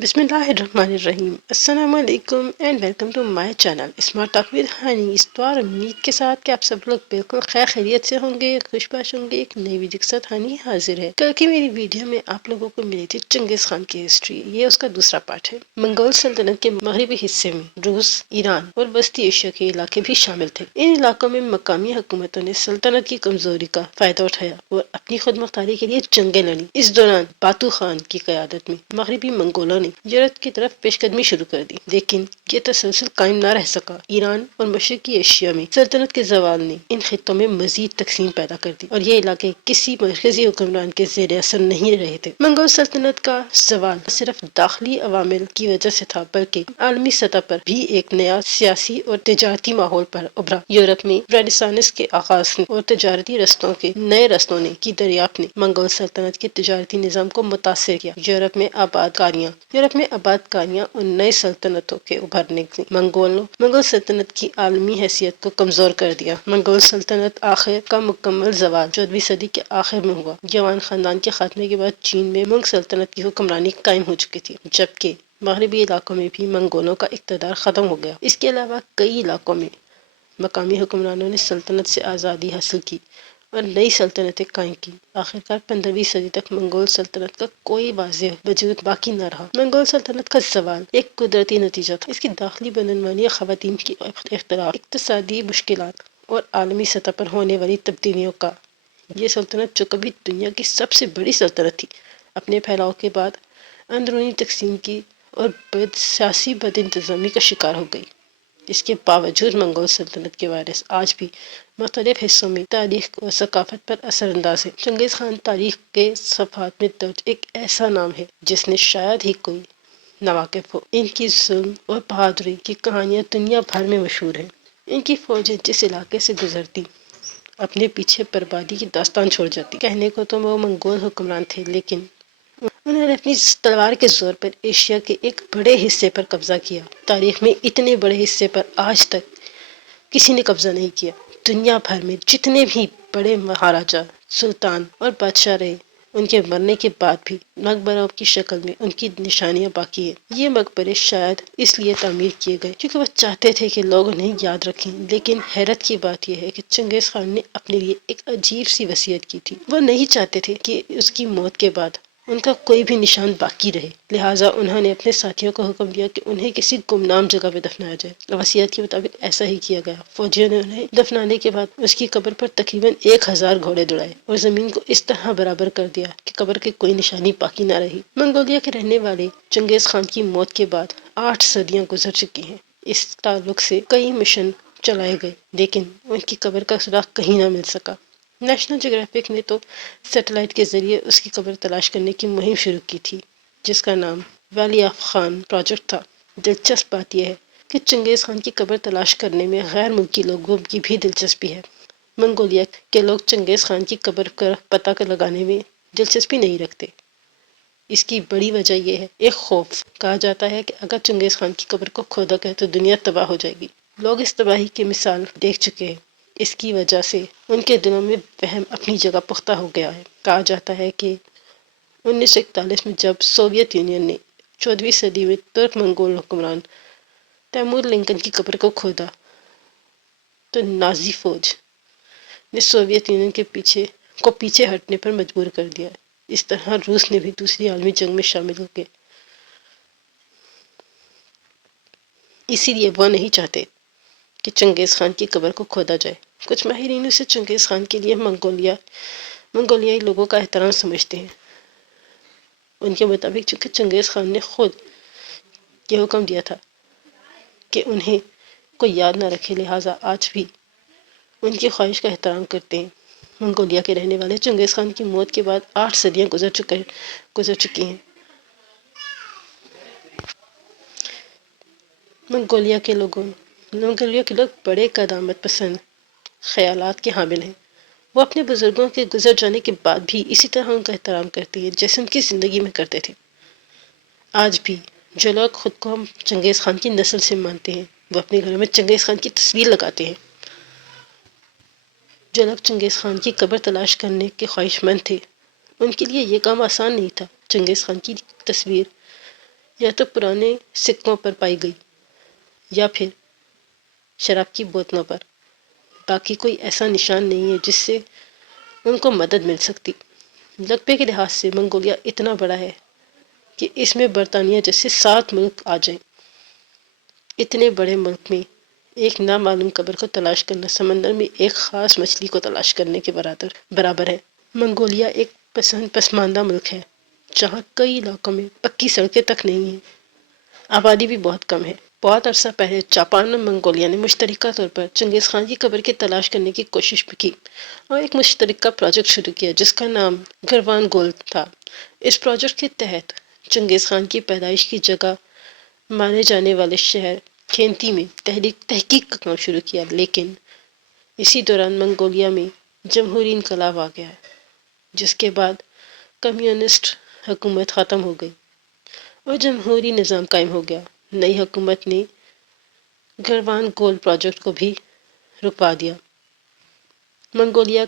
بسم اللہ الرحمن الرحیم، السلام علیکم and welcome to my channel smart talk with Honey. اس دعا امید کے ساتھ کہ آپ سب لوگ بالکل خیر خیریت سے ہوں گے، خوش باش ہوں گے۔ ایک نئی ویڈیو کے ساتھ ہنی حاضر ہے۔ کل کی میری ویڈیو میں آپ لوگوں کو ملی تھی چنگیز خان کی ہسٹری، یہ اس کا دوسرا پارٹ ہے۔ منگول سلطنت کے مغربی حصے میں روس، ایران اور وسطی ایشیا کے علاقے بھی شامل تھے۔ ان علاقوں میں مقامی حکومتوں نے سلطنت کی کمزوری کا فائدہ اٹھایا اور اپنی خود مختاری کے لیے جنگیں لڑیں۔ اس دوران باتو خان کی قیادت میں مغربی منگولوں نے یورپ کی طرف پیش قدمی شروع کر دی، لیکن یہ تسلسل قائم نہ رہ سکا۔ ایران اور مشرقی ایشیا میں سلطنت کے زوال نے ان خطوں میں مزید تقسیم پیدا کر دی اور یہ علاقے کسی مرکزی حکمران کے زیر اثر نہیں رہے تھے۔ منگول سلطنت کا زوال نہ صرف داخلی عوامل کی وجہ سے تھا بلکہ عالمی سطح پر بھی ایک نیا سیاسی اور تجارتی ماحول پر ابھرا۔ یورپ میں رینیسانس کے آغاز اور تجارتی رستوں کے نئے رستوں کی دریافت نے منگول سلطنت کے تجارتی نظام کو متاثر کیا۔ یورپ میں آباد کاریاں اور نئے سلطنتوں کے ابھرنے نے منگول سلطنت کی عالمی حیثیت کو کمزور کر دیا۔ منگول سلطنت آخر کا مکمل زوال 14ویں صدی کے آخر میں ہوا۔ یوان خاندان کے خاتمے کے بعد چین میں منگ سلطنت کی حکمرانی قائم ہو چکی تھی، جبکہ مغربی علاقوں میں بھی منگولوں کا اقتدار ختم ہو گیا۔ اس کے علاوہ کئی علاقوں میں مقامی حکمرانوں نے سلطنت سے آزادی حاصل کی اور نئی سلطنتیں قائم کی۔ آخرکار 15ویں صدی تک منگول سلطنت کا کوئی واضح وجود باقی نہ رہا۔ منگول سلطنت کا زوال ایک قدرتی نتیجہ تھا۔ اس کی داخلی بدعنوانی، خواتین کی اختلاف، اقتصادی مشکلات اور عالمی سطح پر ہونے والی تبدیلیوں کا۔ یہ سلطنت جو کبھی دنیا کی سب سے بڑی سلطنت تھی، اپنے پھیلاؤ کے بعد اندرونی تقسیم کی اور سیاسی بد انتظامی کا شکار ہو گئی۔ اس کے باوجود منگول سلطنت کے وارث آج بھی مختلف حصوں میں تاریخ اور ثقافت پر اثر انداز ہے۔ چنگیز خان تاریخ کے صفحات میں درج ایک ایسا نام ہے جس نے شاید ہی کوئی ناواقف ہو۔ ان کی ظلم اور بہادری کی کہانیاں دنیا بھر میں مشہور ہیں۔ ان کی فوجیں جس علاقے سے گزرتی اپنے پیچھے بربادی کی داستان چھوڑ جاتی۔ کہنے کو تو وہ منگول حکمران تھے، لیکن انہوں نے اپنی تلوار کے زور پر ایشیا کے ایک بڑے حصے پر قبضہ کیا۔ تاریخ میں اتنے بڑے حصے پر آج تک کسی نے قبضہ نہیں کیا۔ دنیا بھر میں جتنے بھی بڑے مہاراجا، سلطان اور بادشاہ رہے، ان کے مرنے کے بعد بھی مقبروں کی شکل میں ان کی نشانیاں باقی ہیں۔ یہ مقبرے شاید اس لیے تعمیر کیے گئے کیونکہ وہ چاہتے تھے کہ لوگ انہیں یاد رکھیں، لیکن حیرت کی بات یہ ہے کہ چنگیز خان نے اپنے لیے ایک عجیب سی وصیت کی تھی۔ وہ نہیں چاہتے تھے کہ اس کی موت کے بعد ان کا کوئی بھی نشان باقی رہے، لہٰذا انہوں نے اپنے ساتھیوں کو حکم دیا کہ انہیں کسی گمنام جگہ پہ دفنایا جائے۔ وصیت کے مطابق ایسا ہی کیا گیا۔ فوجیوں نے انہیں دفنانے کے بعد اس کی قبر پر تقریباً 1000 گھوڑے دوڑائے اور زمین کو اس طرح برابر کر دیا کہ قبر کی کوئی نشانی باقی نہ رہی۔ منگولیا کے رہنے والے چنگیز خان کی موت کے بعد 8 صدیاں گزر چکی ہیں۔ اس تعلق سے کئی مشن چلائے گئے، لیکن ان کی قبر کا سراغ کہیں نہ مل سکا۔ نیشنل جیوگرافک نے تو سیٹلائٹ کے ذریعے اس کی قبر تلاش کرنے کی مہم شروع کی تھی، جس کا نام ویلی آف خان پروجیکٹ تھا۔ دلچسپ بات یہ ہے کہ چنگیز خان کی قبر تلاش کرنے میں غیر ملکی لوگوں کی بھی دلچسپی ہے۔ منگولیا کے لوگ چنگیز خان کی قبر کا پتہ لگانے میں دلچسپی نہیں رکھتے۔ اس کی بڑی وجہ یہ ہے، ایک خوف۔ کہا جاتا ہے کہ اگر چنگیز خان کی قبر کو کھودا گیا تو دنیا تباہ ہو جائے گی۔ لوگ اس تباہی کی مثال دیکھ چکے ہیں۔ اس کی وجہ سے ان کے دلوں میں وہم اپنی جگہ پختہ ہو گیا ہے۔ کہا جاتا ہے کہ 1941 میں جب سوویت یونین نے 14ویں صدی میں ترک منگول حکمران تیمور لنکن کی قبر کو کھودا تو نازی فوج نے سوویت یونین کے پیچھے ہٹنے پر مجبور کر دیا۔ اس طرح روس نے بھی دوسری عالمی جنگ میں شامل ہو گئے۔ اسی لیے وہ نہیں چاہتے کہ چنگیز خان کی قبر کو کھودا جائے۔ کچھ ماہرین اسے چنگیز خان کے لیے منگولیائی لوگوں کا احترام سمجھتے ہیں۔ ان کے مطابق چونکہ چنگیز خان نے خود یہ حکم دیا تھا کہ انہیں کوئی یاد نہ رکھے، لہٰذا آج بھی ان کی خواہش کا احترام کرتے ہیں۔ منگولیا کے رہنے والے چنگیز خان کی موت کے بعد 8 صدیاں گزر چکی ہیں۔ منگولیا کے لوگ بڑے قدامت پسند خیالات کے حامل ہیں۔ وہ اپنے بزرگوں کے گزر جانے کے بعد بھی اسی طرح ان کا احترام کرتے ہیں جیسے ان کی زندگی میں کرتے تھے۔ آج بھی جو لوگ خود کو ہم چنگیز خان کی نسل سے مانتے ہیں، وہ اپنے گھروں میں چنگیز خان کی تصویر لگاتے ہیں۔ جو لوگ چنگیز خان کی قبر تلاش کرنے کے خواہش مند تھے، ان کے لیے یہ کام آسان نہیں تھا۔ چنگیز خان کی تصویر یا تو پرانے سکوں پر پائی گئی یا پھر شراب کی بوتلوں پر۔ باقی کوئی ایسا نشان نہیں ہے جس سے ان کو مدد مل سکتی۔ رقبے کے لحاظ سے منگولیا اتنا بڑا ہے کہ اس میں برطانیہ جیسے 7 ملک آ جائیں۔ اتنے بڑے ملک میں ایک نامعلوم قبر کو تلاش کرنا سمندر میں ایک خاص مچھلی کو تلاش کرنے کے برابر ہے۔ منگولیا ایک پسماندہ ملک ہے جہاں کئی علاقوں میں پکی سڑکیں تک نہیں ہیں۔ آبادی بھی بہت کم ہے۔ بہت عرصہ پہلے جاپان اور منگولیا نے مشترکہ طور پر چنگیز خان کی قبر کی تلاش کرنے کی کوشش بھی کی اور ایک مشترکہ پروجیکٹ شروع کیا جس کا نام گروان گول تھا۔ اس پروجیکٹ کے تحت چنگیز خان کی پیدائش کی جگہ مانے جانے والے شہر کھینتی میں تحقیق کا کام شروع کیا، لیکن اسی دوران منگولیا میں جمہوری انقلاب آ گیا جس کے بعد کمیونسٹ حکومت ختم ہو گئی اور جمہوری نظام قائم ہو گیا۔ نئی حکومت نے گروان گول پروجیکٹ کو بھی رکوا دیا۔ منگولیا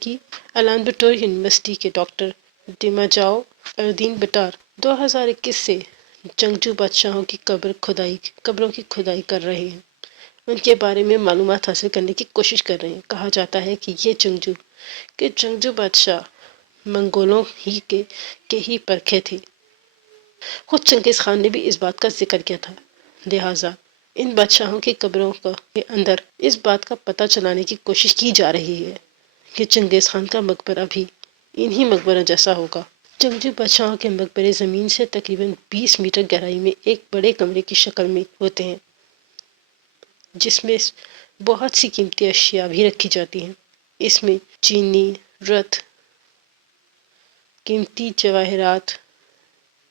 کی الان بٹور یونیورسٹی کے ڈاکٹر دیماجاؤ اردین بٹار 2021 سے جنگجو بادشاہوں کی قبروں کی کھدائی کر رہے ہیں، ان کے بارے میں معلومات حاصل کرنے کی کوشش کر رہے ہیں۔ کہا جاتا ہے کہ یہ جنگجو بادشاہ منگولوں کے ہی پرکھے تھے۔ خود چنگیز خان نے بھی اس بات کا ذکر کیا تھا، لہٰذا ان بادشاہوں کی قبروں کے اندر اس بات کا پتہ چلانے کی کوشش کی جا رہی ہے کہ چنگیز خان کا مقبرہ بھی انہی مقبروں جیسا ہوگا۔ جنگجو بادشاہوں کے مقبرے زمین سے تقریباً 20 میٹر گہرائی میں ایک بڑے کمرے کی شکل میں ہوتے ہیں جس میں بہت سی قیمتی اشیاء بھی رکھی جاتی ہیں۔ اس میں چینی، رتھ، قیمتی جواہرات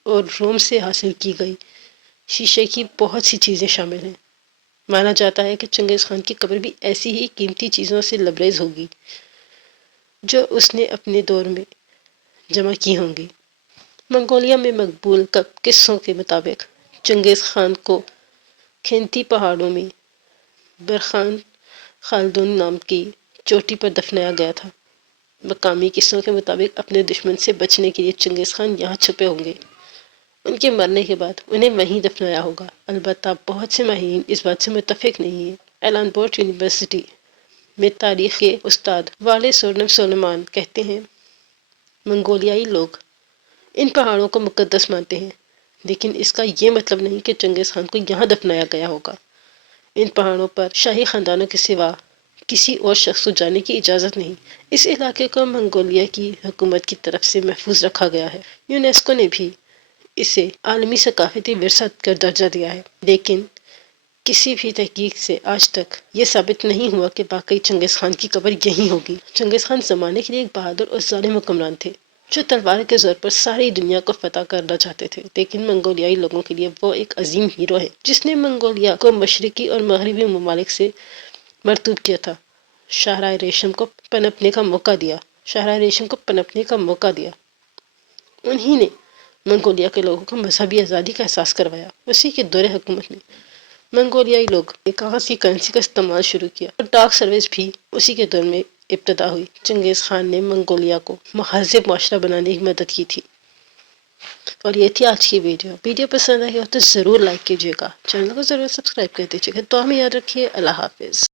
اور روم سے حاصل کی گئی شیشے کی بہت سی چیزیں شامل ہیں۔ مانا جاتا ہے کہ چنگیز خان کی قبر بھی ایسی ہی قیمتی چیزوں سے لبریز ہوگی جو اس نے اپنے دور میں جمع کی ہوں گی۔ منگولیا میں مقبول قصوں کے مطابق چنگیز خان کو کھینتی پہاڑوں میں برخان خالدون نام کی چوٹی پر دفنایا گیا تھا۔ مقامی قصوں کے مطابق اپنے دشمن سے بچنے کے لیے چنگیز خان یہاں چھپے ہوں گے۔ ان کے مرنے کے بعد انہیں وہیں دفنایا ہوگا۔ البتہ بہت سے ماہرین اس بات سے متفق نہیں ہیں۔ ایلان بورٹ یونیورسٹی میں تاریخ کے استاد والے سولمان کہتے ہیں، منگولیائی لوگ ان پہاڑوں کو مقدس مانتے ہیں، لیکن اس کا یہ مطلب نہیں کہ چنگیز خان کو یہاں دفنایا گیا ہوگا۔ ان پہاڑوں پر شاہی خاندانوں کے سوا کسی اور شخص کو جانے کی اجازت نہیں۔ اس علاقے کو منگولیا کی حکومت کی طرف سے محفوظ رکھا گیا ہے۔ یونیسکو نے بھی اسے عالمی ثقافتی ورثہ کا درجہ دیا ہے، لیکن کسی بھی تحقیق سے آج تک یہ ثابت نہیں ہوا کہ واقعی چنگیز خان کی قبر یہیں ہوگی۔ چنگیز خان زمانے کے لیے ایک بہادر اور ظالم حکمران تھے جو تلوار کے زور پر ساری دنیا کو فتح کرنا چاہتے تھے، لیکن منگولیائی لوگوں کے لیے وہ ایک عظیم ہیرو ہے جس نے منگولیا کو مشرقی اور مغربی ممالک سے مرطوب کیا تھا، شاہراہ ریشم کو پنپنے کا موقع دیا۔ انہی نے منگولیا کے لوگوں کو مذہبی آزادی کا احساس کروایا۔ اسی کے دور حکومت میں منگولیائی لوگ نے کاغذ کی کرنسی کا استعمال شروع کیا اور ڈاک سروس بھی اسی کے دور میں ابتدا ہوئی۔ چنگیز خان نے منگولیا کو مہذب معاشرہ بنانے کی مدد کی تھی۔ اور یہ تھی آج کی ویڈیو پسند آئی ہو تو ضرور لائک کیجیے گا، چینل کو ضرور سبسکرائب کر دیجیے گا۔ دعا میں یاد رکھیے۔ اللہ حافظ۔